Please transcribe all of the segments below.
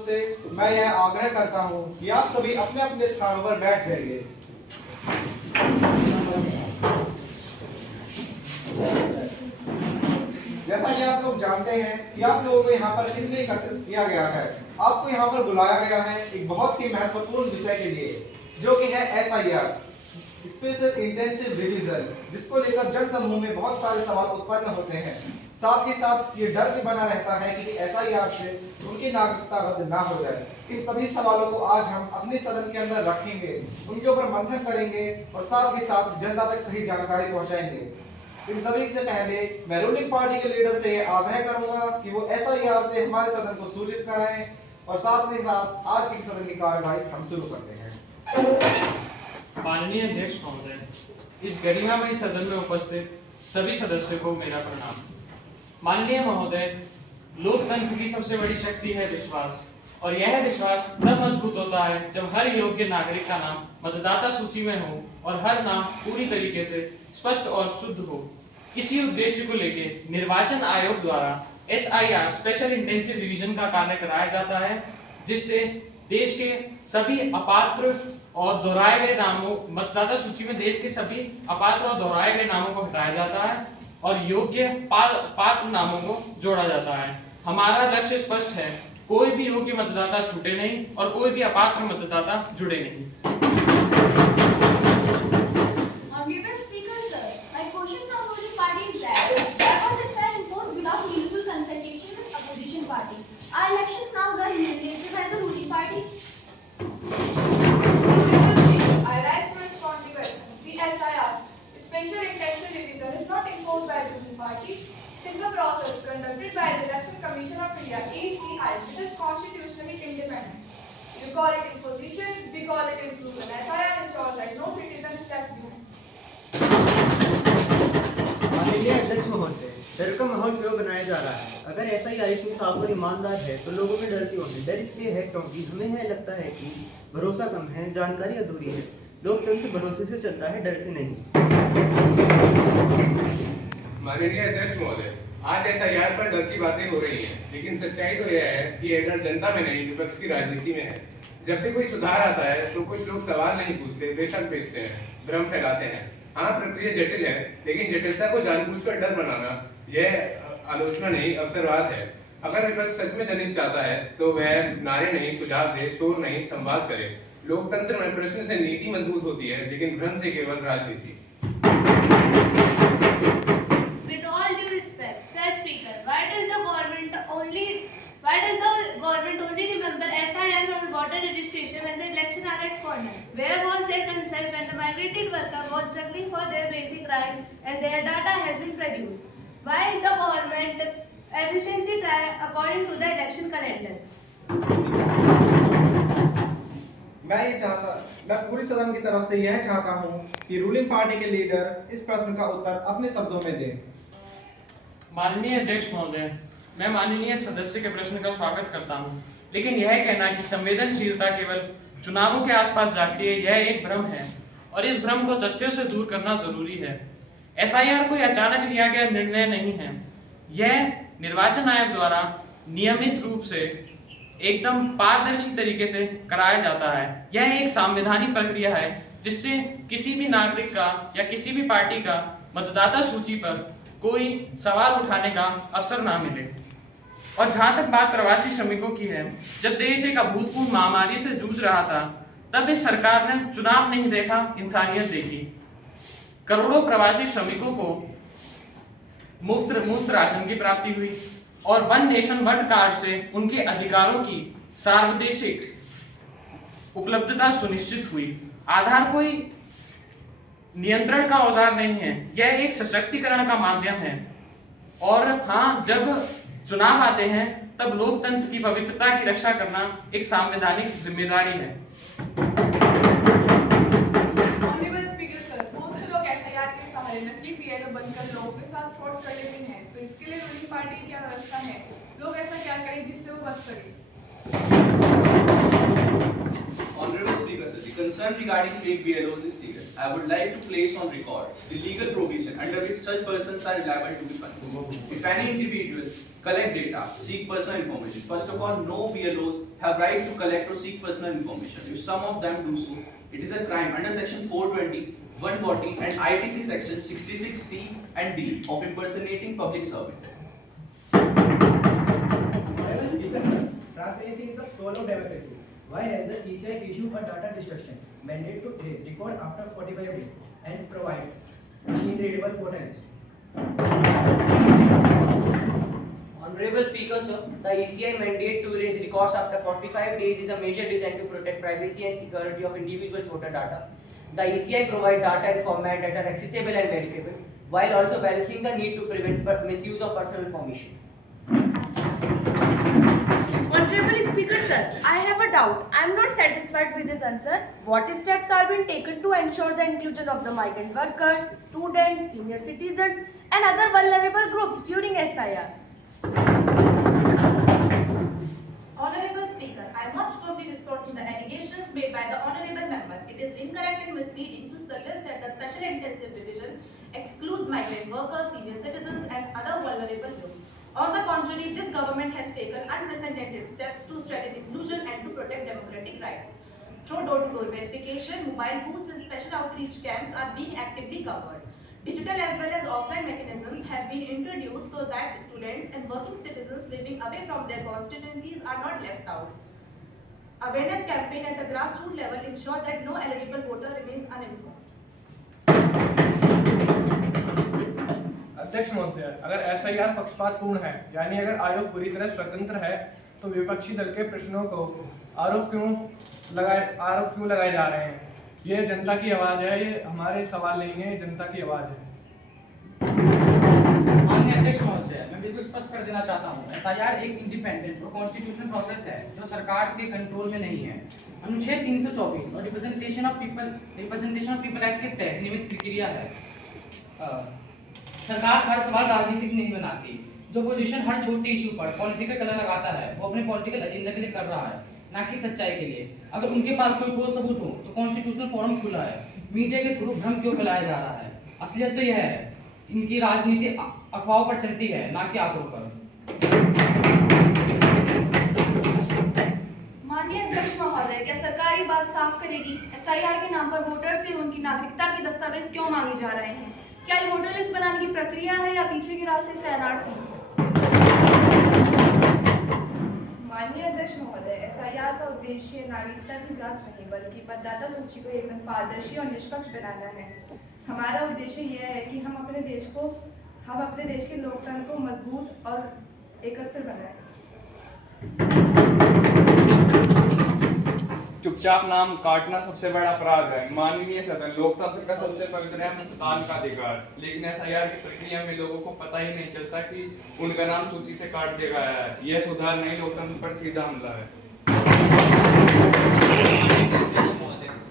से मैं यह आग्रह करता हूं कि आप सभी अपने अपने स्थानों पर बैठ जाइए। जैसा कि आप लोग जानते हैं कि आप लोगों को यहाँ पर किस लिए एकत्रित किया गया है। आपको यहाँ पर बुलाया गया है एक बहुत ही महत्वपूर्ण विषय के लिए, जो कि है SIR, स्पेशल इंटेंसिव रिवीजन, जिसको लेकर जन समूह में बहुत सारे सवाल उत्पन्न होते हैं। साथ ही साथ ये डर भी बना रहता है कि SIR से उनकी नागरिकता रद्द ना हो जाए। इन सभी सवालों को आज हम अपने सदन के अंदर रखेंगे, उनके ऊपर मंथन करेंगे और साथ ही साथ जनता तक सही जानकारी पहुंचाएंगे। इन सभी से पहले मैं रूलिंग पार्टी के लीडर से यह आग्रह करूंगा कि वो SIR से हमारे सदन को सूचित कराएं और साथ ही साथ आज की सदन की कार्यवाही हम शुरू करते हैं। माननीय अध्यक्ष महोदय, इस गरिमामय सदन में उपस्थित सभी सदस्यों को मेरा प्रणाम। माननीय महोदय, लोकतंत्र की सबसे बड़ी शक्ति है विश्वास, और यह विश्वास तब मजबूत होता है जब हर योग्य नागरिक का नाम मतदाता सूची में हो और हर नाम पूरी तरीके से स्पष्ट और शुद्ध हो। इसी उद्देश्य को लेकर निर्वाचन आयोग द्वारा SIR स्पेशल इंटेंसिव रिवीजन का कार्य कराया जाता है, जिससे देश के सभी अपात्र और दोहराए गए नामों, मतदाता सूची में देश के सभी अपात्र और दोहराए गए नामों को हटाया जाता है और योग्य पात्र नामों को जोड़ा जाता है। हमारा लक्ष्य स्पष्ट है, कोई भी योग्य मतदाता छूटे नहीं और कोई भी अपात्र मतदाता जुड़े नहीं। Honorable Speaker, sir, my question from ruling party is that why was SIR imposed without meaningful consultation with opposition party? Are elections now run unilaterally by the ruling party? I rise to respond to the question. The SIR, Special Intensive Revision, is not imposed by the ruling party. It is a process conducted by the Election Commission of India (ECI), which is constitutionally independent. You call it imposition, we call it inclusion. SIR ensures that no citizen is left behind. माननीय अध्यक्ष महोदय, डर का माहौल क्यों बनाया जा रहा है? अगर SIR इतनी साफ और ईमानदार है तो लोगों में डर क्यों है? डर इसलिए है क्योंकि हमें यह लगता है कि भरोसा कम है, जानकारी अधूरी है। लोकतंत्र भरोसे से चलता है, डर से नहीं। माननीय अध्यक्ष महोदय, आज SIR पर डर की बातें हो रही हैं, लेकिन सच्चाई तो यह है कि यह डर जनता में नहीं, विपक्ष की राजनीति में है। जब भी कोई सुधार आता है तो कुछ लोग सवाल नहीं पूछते, बेशक बेचते हैं, भ्रम फैलाते हैं। हाँ, प्रक्रिया जटिल है, लेकिन जटिलता को जानबूझकर डर बनाना यह आलोचना नहीं, अवसरवाद है। अगर विपक्ष सच में जनहित चाहता है तो वह नारे नहीं, सुझाव दे, शोर नहीं, संवाद करे। लोकतंत्र में प्रश्न से नीति मजबूत होती है, लेकिन भ्रम से केवल राजनीति। With all due respect, Sir Speaker, why does the government only remember SIR from voter registration when the election are at corner? Where was their concern when the migrated worker was struggling for their basic right and their data has been produced? Why is the government efficiency try according to the election calendar? मैं पूरी सदन की तरफ से यह चाहता हूं कि रूलिंग पार्टी के लीडर इस प्रश्न का उत्तर अपने शब्दों में दें। माननीय अध्यक्ष महोदय, मैं माननीय सदस्य के प्रश्न का स्वागत करता हूं, लेकिन यह कहना कि संवेदनशीलता केवल चुनावों के आसपास जागती है, यह एक भ्रम है और इस भ्रम को तथ्यों से दूर करना जरूरी है। SIR कोई अचानक लिया गया निर्णय नहीं है। यह निर्वाचन आयोग द्वारा नियमित रूप से एकदम पारदर्शी तरीके से कराया जाता है। यह एक संवैधानिक प्रक्रिया है जिससे किसी भी नागरिक का या किसी भी पार्टी का मतदाता सूची पर कोई सवाल उठाने का अवसर ना मिले। और जहां तक बात प्रवासी श्रमिकों की है, जब देश एक अभूतपूर्व महामारी से जूझ रहा था, तब इस सरकार ने चुनाव नहीं देखा, इंसानियत देखी। करोड़ों प्रवासी श्रमिकों को मुफ्त राशन की प्राप्ति हुई और वन नेशन वन कार्ड से उनके अधिकारों की सार्वदेशिक उपलब्धता सुनिश्चित हुई। आधार कोई नियंत्रण का औजार नहीं है, यह एक सशक्तिकरण का माध्यम है। और हाँ, जब चुनाव आते हैं तब लोकतंत्र की पवित्रता की रक्षा करना एक संवैधानिक जिम्मेदारी है। Honorable Speaker, sir, बहुत से लोग SIR के सहारे नकली BLO बनकर लोगों के साथ फ्रॉड कर लेते हैं, तो इसके लिए रूलिंग पार्टी की क्या व्यवस्था है? लोग ऐसा क्या करें जिससे वो बच सके? Honorable Speaker, sir, the concern regarding fake BLOs is serious. I would like to place on record the legal provision under which such persons are liable to be punished. If any individual collect data, seek personal information, first of all, no BLOs have right to collect or seek personal information. If some of them do so, it is a crime under section 420, 140 and ITC section 66C and D of impersonating public servant. Transparency is the soul of democracy. Why has the ECI issued a data destruction mandate to record after 45 days and provide machine-readable voter list? Honorable Speaker, sir, the ECI mandate to erase records after 45 days is a measure designed to protect privacy and security of individuals' voter data. The ECI provides data in format that are accessible and verifiable, while also balancing the need to prevent misuse of personal information. Honorable Speaker, sir, I have a doubt. I am not satisfied with this answer. What steps are being taken to ensure the inclusion of the migrant workers, students, senior citizens, and other vulnerable groups during SIR? Honorable Speaker, I must firmly respond to the allegations made by the honorable member. It is incorrect and misleading to suggest that the Special Intensive Division excludes migrant workers, senior citizens, and other vulnerable groups. On the contrary, this government has taken unprecedented steps to strengthen inclusion and to protect democratic rights. Through door-to-door verification, mobile booths and special outreach camps are being actively covered. Digital as well as offline mechanisms have been introduced so that students and working citizens living away from their constituencies are not left out. Awareness campaign at the grassroots level ensure that no eligible voter remains uninformed. अध्यक्ष महोदय, अगर SIR पक्षपातपूर्ण है, यानी अगर आयोग पूरी तरह स्वतंत्र है, तो विपक्षी दल के प्रश्नों को आरोप क्यों लगाए जा रहे हैं? ये जनता की आवाज है, ये हमारे सवाल नहीं है, ये जनता की आवाज है। माननीय अध्यक्ष महोदय, मैं बिल्कुल स्पष्ट कर देना चाहता हूँ, SIR एक इंडिपेंडेंट और कॉन्स्टिट्यूशनल प्रोसेस है जो सरकार के कंट्रोल में नहीं है। अनुच्छेद 324 और रिप्रेजेंटेशन ऑफ पीपल एक्ट के तहत नियमित प्रक्रिया है। सरकार हर सवाल राजनीतिक नहीं बनाती। जो पोजीशन हर छोटे इशू पर पॉलिटिकल कलर लगाता है, वो अपने पॉलिटिकल एजेंडा के लिए कर रहा है, ना कि सच्चाई के लिए। अगर उनके पास कोई ठोस सबूत हो तो कॉन्स्टिट्यूशनल फोरम खुला है। मीडिया के थ्रू भ्रम क्यों फैलाया जा रहा है? असलियत तो यह है, इनकी राजनीति अफवाहों पर चलती है, ना कि आंकड़ों पर। माननीय अध्यक्ष महोदय, क्या सरकार ये बात साफ करेगी SIR के नाम पर वोटर से उनकी नागरिकता के दस्तावेज क्यों मांगे जा रहे हैं? क्या ये वोटर लिस्ट बनाने की प्रक्रिया है या पीछे के रास्ते से NRC? माननीय अध्यक्ष महोदय, SIR का उद्देश्य नागरिकता की जांच नहीं बल्कि मतदाता सूची को एकदम पारदर्शी और निष्पक्ष बनाना है। हमारा उद्देश्य यह है कि हम अपने देश के लोकतंत्र को मजबूत और एकत्र बनाएं। चुपचाप नाम काटना सबसे बड़ा अपराध है। माननीय सदन, लोकतंत्र का सबसे पवित्र है मतदान का अधिकार, लेकिन SIR की प्रक्रिया में लोगों को पता ही नहीं चलता कि उनका नाम सूची से काट दिया गया है। यह सुधार नहीं, लोकतंत्र पर सीधा हमला है।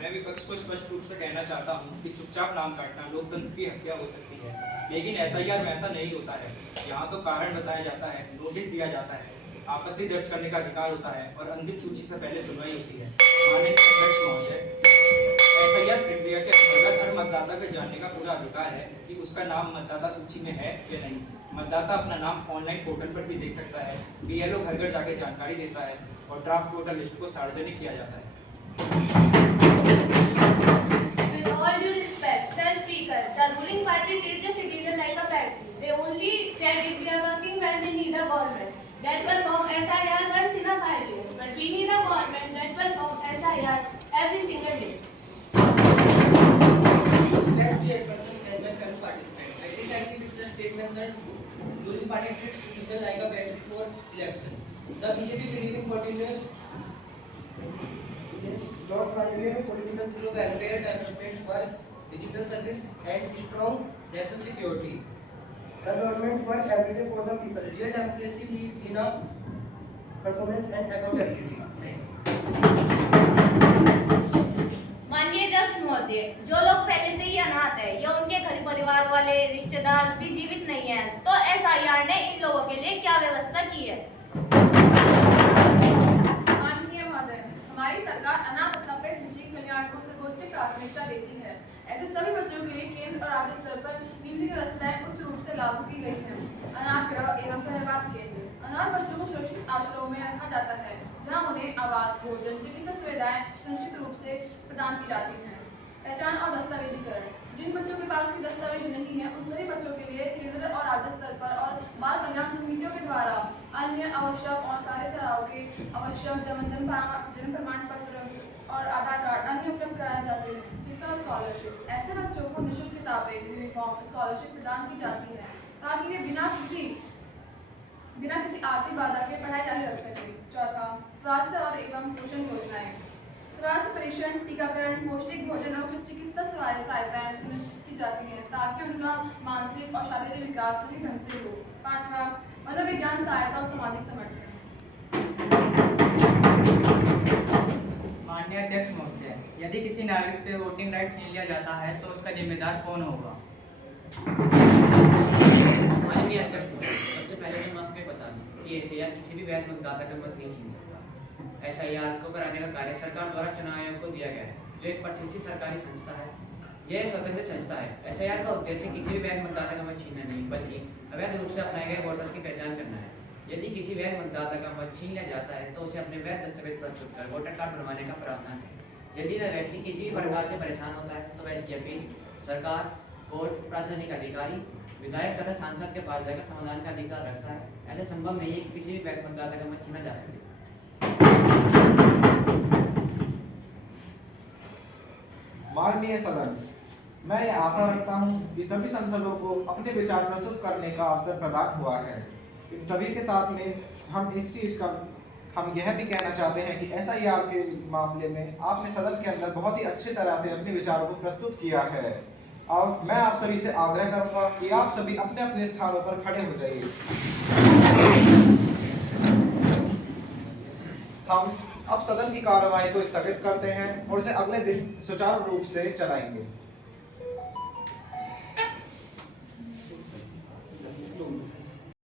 मैं विपक्ष को स्पष्ट रूप से कहना चाहता हूं कि चुपचाप नाम काटना लोकतंत्र की हत्या हो सकती है, लेकिन SIR में ऐसा नहीं होता है। यहाँ तो कारण बताया जाता है, नोटिस दिया जाता है, आपत्ति दर्ज करने का अधिकार होता है और अंतिम सूची से पहले सुनवाई होती है। माननीय अध्यक्ष महोदय, SIR प्रक्रिया के अंतर्गत हर मतदाता को जानने का पूरा अधिकार है कि उसका नाम मतदाता सूची में है या नहीं। मतदाता अपना नाम ऑनलाइन पोर्टल पर भी देख सकता है। BLO घर घर जाकर जानकारी देता है और ड्राफ्ट वोटर लिस्ट को सार्वजनिक किया जाता है। With all due respect, Sir Speaker, the ruling party treats the citizen like a battery. They only check if we are working when they need a government that perform SIR once in a 5 years. But we need a government that perform SIR every single day. Select chairperson and my fellow participants. I disagree with the statement that ruling party treats citizen like a battery for election. The BJP believe in continuous not five-year political through welfare development work, digital service and strong national security. The government work every day for the people. Real democracy live in a performance and accountability. माननीय अध्यक्ष महोदय, जो लोग पहले से ही अनाथ है या उनके घर परिवार वाले रिश्तेदार भी जीवित नहीं है, तो SIR ने इन लोगों के लिए क्या व्यवस्था की है? माननीय महोदय, हमारी सरकार अनाथ अपने निजी कल्याण को सर्वोच्च प्राथमिकता देती है। ऐसे सभी बच्चों के लिए केंद्र और राज्य स्तर पर निम्नलिखित व्यवस्थाएं उच्च रूप से लागू की गई हैं। अनाथ गृह एवं पुनर्वास केंद्र। अनाथ बच्चों को सुरक्षित आश्रमों में रखा जाता है, जहां उन्हें आवास, भोजन, चिकित्सा सुविधाएं सुनिश्चित रूप से प्रदान की जाती हैं। पहचान और दस्तावेजीकरण। जिन बच्चों के पास की दस्तावेज नहीं है, उन सभी बच्चों के लिए केंद्र और राज्य स्तर पर और बाल कल्याण समितियों के द्वारा अन्य आवश्यक और सारे तरह के आवश्यक जन्म प्रमाण पत्र और आधार कार्ड अन्य उपलब्ध कराए जाते हैं। शिक्षा और स्कॉलरशिप। ऐसे बच्चों को निःशुल्क किताबें, यूनिफॉर्म, स्कॉलरशिप प्रदान की जाती है ताकि वे बिना किसी आर्थिक बाधा के पढ़ाई जारी रख सकें। चौथा, स्वास्थ्य और एवं पोषण योजनाएं। स्वास्थ्य परीक्षण, टीकाकरण, पौष्टिक भोजन और चिकित्सा सहायताएं सुनिश्चित की जाती हैं ताकि उनका मानसिक और शारीरिक विकास सही ढंग से हो। पांचवा, मनोविज्ञान सहायता और सामाजिक समर्थन। माननीय अध्यक्ष महोदय, यदि किसी नागरिक से वोटिंग राइट छीन लिया जाता है तो उसका जिम्मेदार कौन होगा? माननीय अध्यक्ष महोदय, सबसे पहले तो मैं आपको बता दूं कि एसआईआर किसी भी वैध मतदाता का मत नहीं छीन सकता। एसआईआर को कराने का कार्य सरकार द्वारा चुनाव आयोग को दिया गया है, जो एक प्रतिष्ठित सरकारी संस्था है। यह स्वतंत्र संस्था है। एसआईआर का उद्देश्य किसी भी वैध मतदाता का मत छीनना नहीं, बल्कि अवैध रूप से अपनाए गए वोटर्स की पहचान करना है। यदि किसी वैध मतदाता का मत छीन लिया जाता है तो उसे अपने वैध दस्तावेज प्रस्तुत कर वोटर कार्ड बनवाने का प्रावधान है। यदि वह व्यक्ति किसी भी प्रकार से परेशान होता है तो वह इसकी अपील सरकार, कोर्ट, प्रशासनिक अधिकारी, विधायक तथा सांसद के पास जाकर समाधान का अधिकार रखता है। ऐसा संभव नहीं है कि किसी भी वैध मतदाता का मत छीना जा सके। माननीय सदन, मैं ये आशा रखता हूँ कि सभी सांसदों को अपने विचार प्रस्तुत करने का अवसर प्रदान हुआ है। इन सभी के साथ में हम यह भी कहना चाहते हैं कि एसआईआर के मामले में आपने सदन के अंदर बहुत ही अच्छी तरह से अपने विचारों को प्रस्तुत किया है। और मैं आप सभी से आग्रह करूंगा कि आप सभी अपने अपने स्थानों पर खड़े हो जाइए। हम अब सदन की कार्रवाई को स्थगित करते हैं और इसे अगले दिन सुचारू रूप से चलाएंगे।